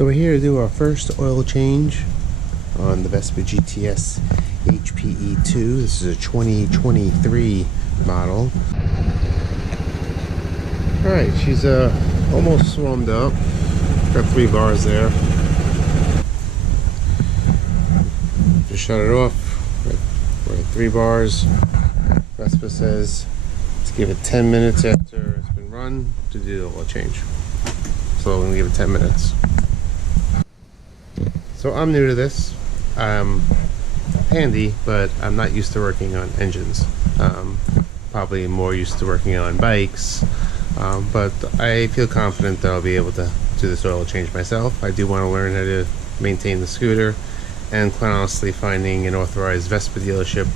So we're here to do our first oil change on the Vespa GTS HPE2. This is a 2023 model. Alright, she's almost swarmed up. Got 3 bars there. Just shut it off. We're at 3 bars. Vespa says to give it 10 minutes after it's been run to do the oil change. So we're gonna give it 10 minutes. So I'm new to this. I'm handy, but I'm not used to working on engines. Probably more used to working on bikes, but I feel confident that I'll be able to do this oil change myself. I do want to learn how to maintain the scooter, and quite honestly, finding an authorized Vespa dealership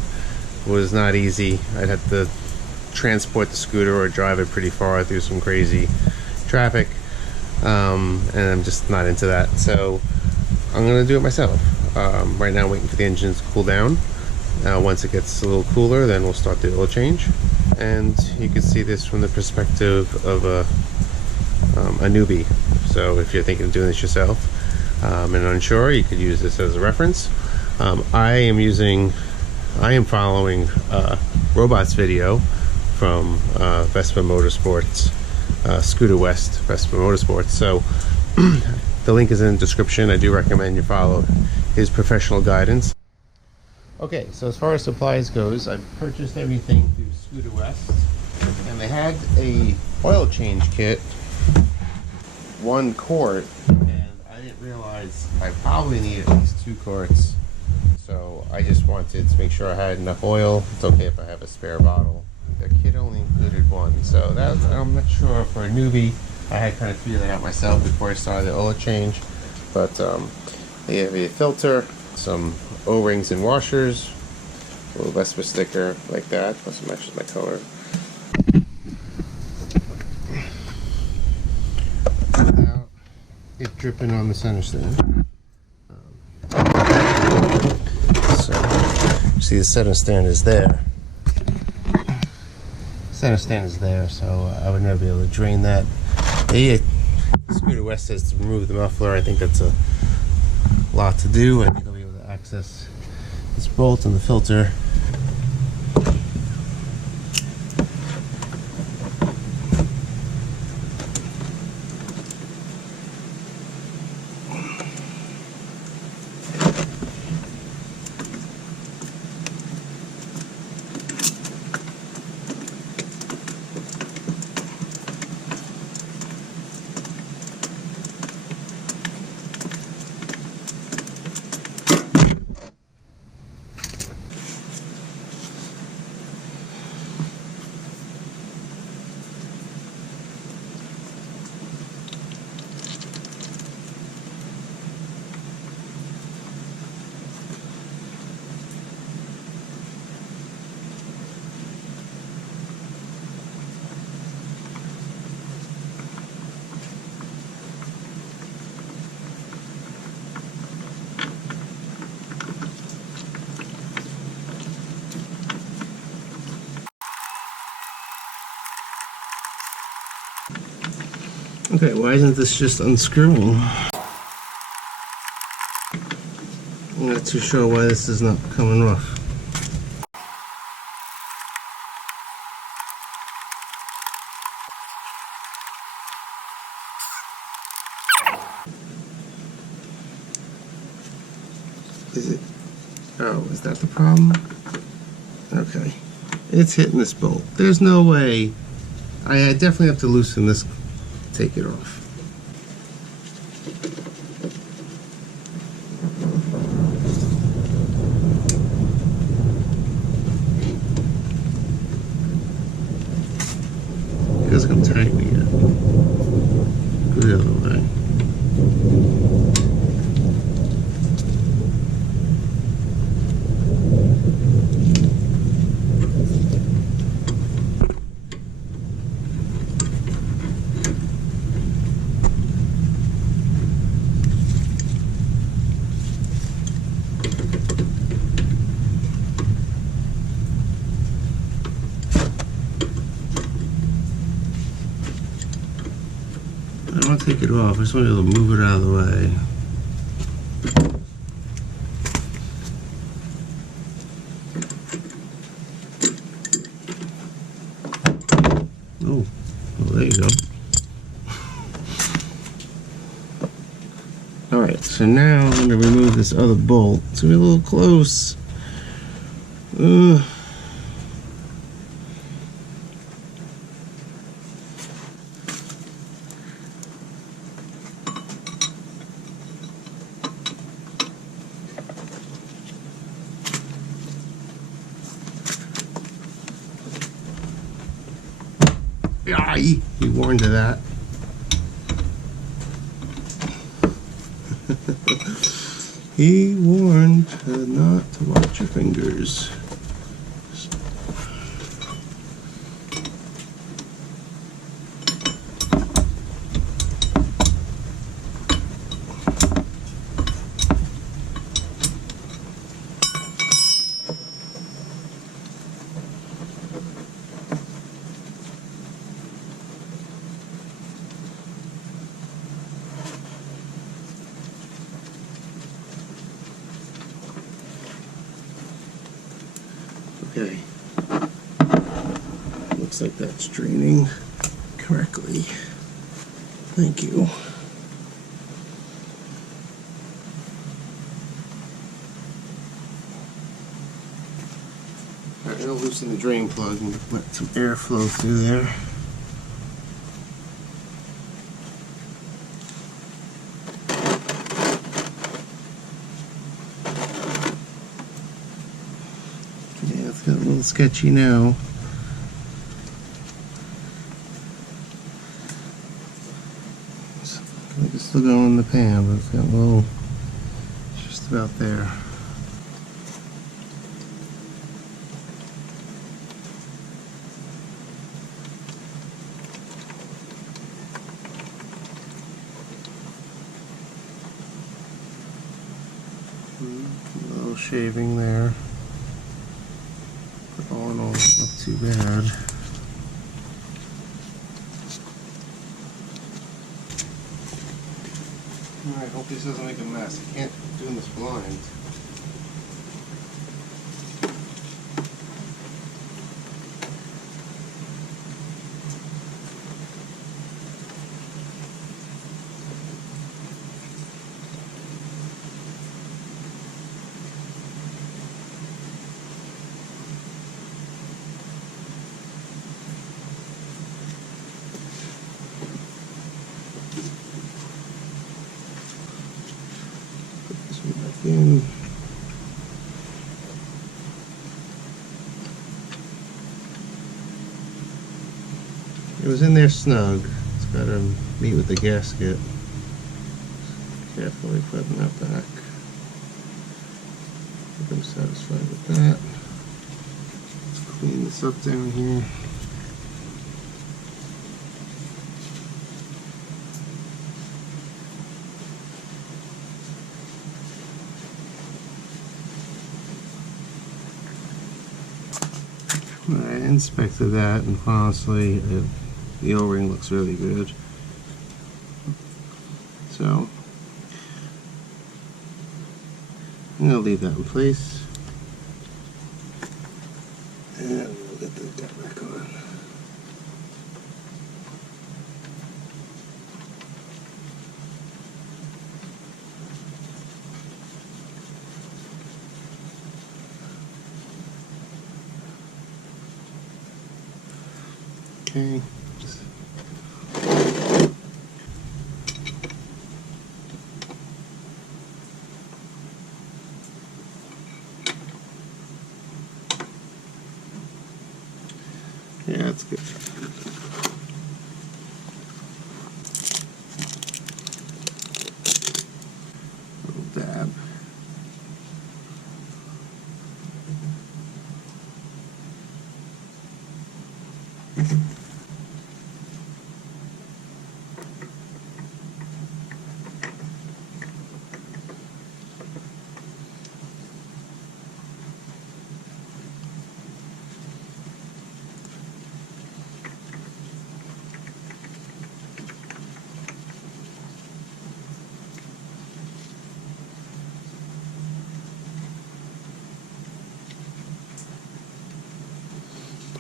was not easy. I'd have to transport the scooter or drive it pretty far through some crazy traffic, and I'm just not into that. So I'm gonna do it myself. Right now I'm waiting for the engines to cool down. Once it gets a little cooler, then we'll start the oil change. And you can see this from the perspective of a newbie. So if you're thinking of doing this yourself and unsure, you could use this as a reference. I am following Robot's video from Vespa Motorsports, Scooter West Vespa Motorsports. So the link is in the description. I do recommend you follow his professional guidance. Okay, so as far as supplies goes, I purchased everything through Scooter West, and they had a oil change kit, 1 quart, and I didn't realize I probably need at least 2 quarts. So I just wanted to make sure I had enough oil. It's okay if I have a spare bottle. The kit only included 1, so that I'm not sure for a newbie. I had kind of figured that out myself before I started the oil change. But they have a filter, some O-rings and washers, a little Vespa sticker like that, plus it matches my color. Without it dripping on the center stand. So, see, the center stand is there. Center stand is there, so I would never be able to drain that. Scooter West says to remove the muffler. I think that's a lot to do. I think I'll be able to access this bolt and the filter. Okay, why isn't this just unscrewing? I'm not too sure why this is not coming off. Is it? Oh, is that the problem? Okay. It's hitting this bolt. There's no way. I definitely have to loosen this. Take it off. It doesn't come tight yet. Go the other way. take it off. I just want to be able to move it out of the way. Oh, well, there you go. Alright, so now I'm going to remove this other bolt. It's going to be a little close. Yeah, he warned of that. He warned not to watch your fingers. Okay, looks like that's draining correctly. Thank you. Alright, I'm going to loosen the drain plug and let some air flow through there. Yeah, it's got a little sketchy now. It's still going in the pan, but it's got a little, just about there. A little shaving there. But all in all, not too bad. Alright, hope this doesn't make a mess. I can't do this blind. In. It was in there snug. It's got to meet with the gasket. Carefully putting that back. I think I'm satisfied with that. Let's clean this up down here. I inspected that, and honestly, the O-ring looks really good. So, I'm going to leave that in place. And we'll get the gut back on. Okay. Yeah, that's good. Little dab.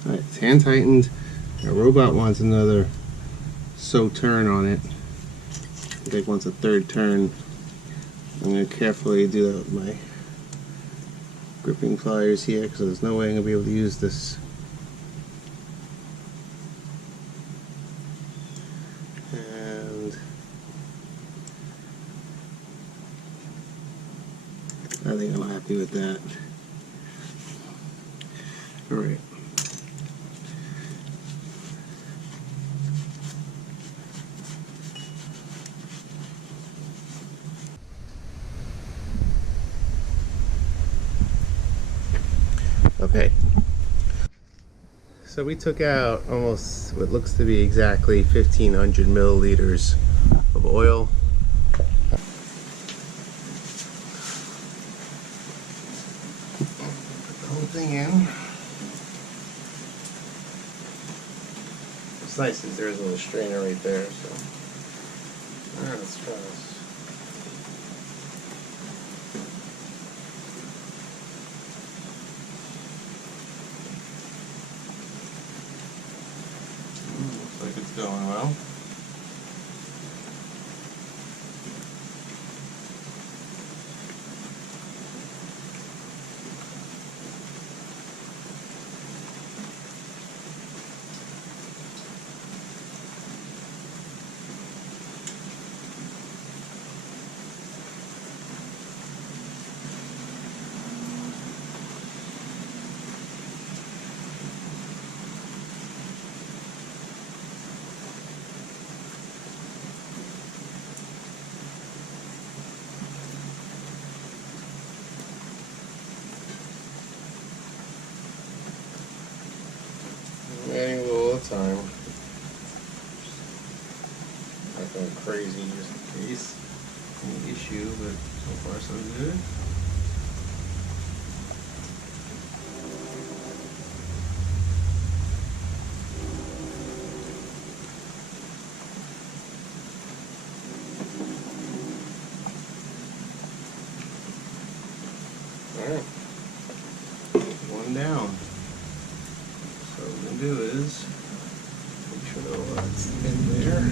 Alright, it's hand tightened. Our robot wants another turn on it. I think it wants a third turn. I'm going to carefully do that with my gripping pliers here because there's no way I'm going to be able to use this. And I think I'm happy with that. Alright. Okay, so we took out almost what looks to be exactly 1,500 milliliters of oil. Put the whole thing in. What's nice is there's a little strainer right there, so alright, let's try this. Looks like it's going well. Adding a little at a time. Not going crazy just in case any issue, but so far so good. Alright. One down. So what we're going to do is make sure that that's in there.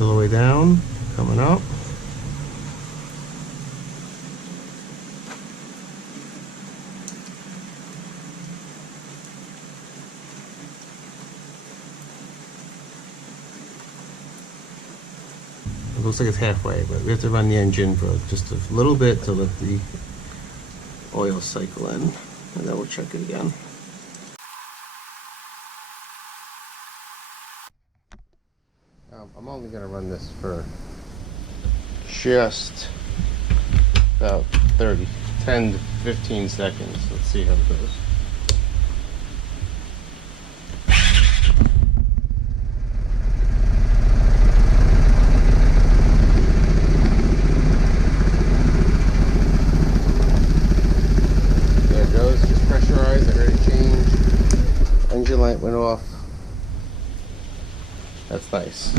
All the way down, coming up. It looks like it's halfway, but we have to run the engine for just a little bit to let the oil cycle in, and then we'll check it again. I'm only going to run this for just about 10 to 15 seconds. Let's see how it goes. There it goes, just pressurized. I heard it change. Engine light went off. That's nice.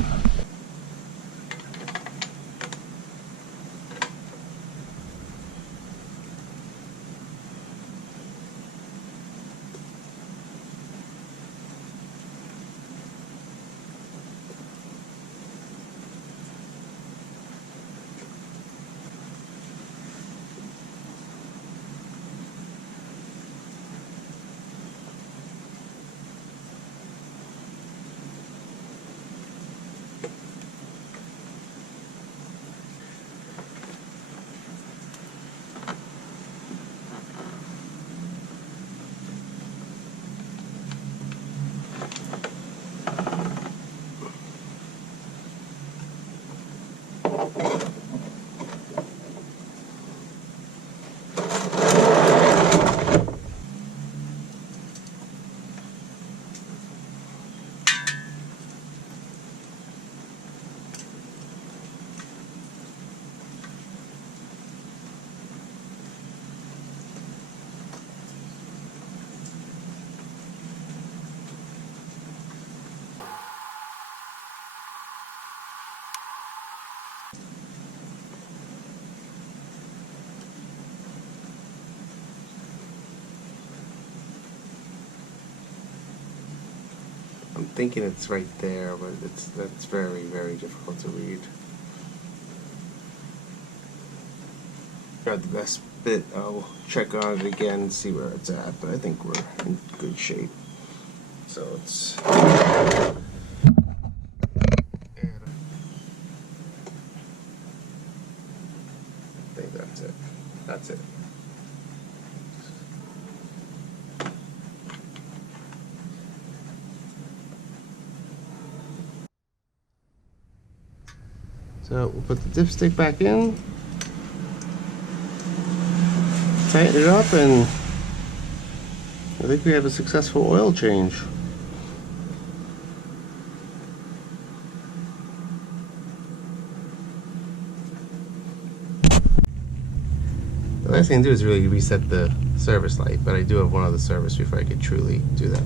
I'm thinking it's right there, but that's very, very difficult to read. Got the best bit. I'll check on it again, see where it's at, but I think we're in good shape. So it's. I think that's it. That's it. So we'll put the dipstick back in, tighten it up, and I think we have a successful oil change. The last thing to do is really reset the service light, but I do have one other service before I could truly do that.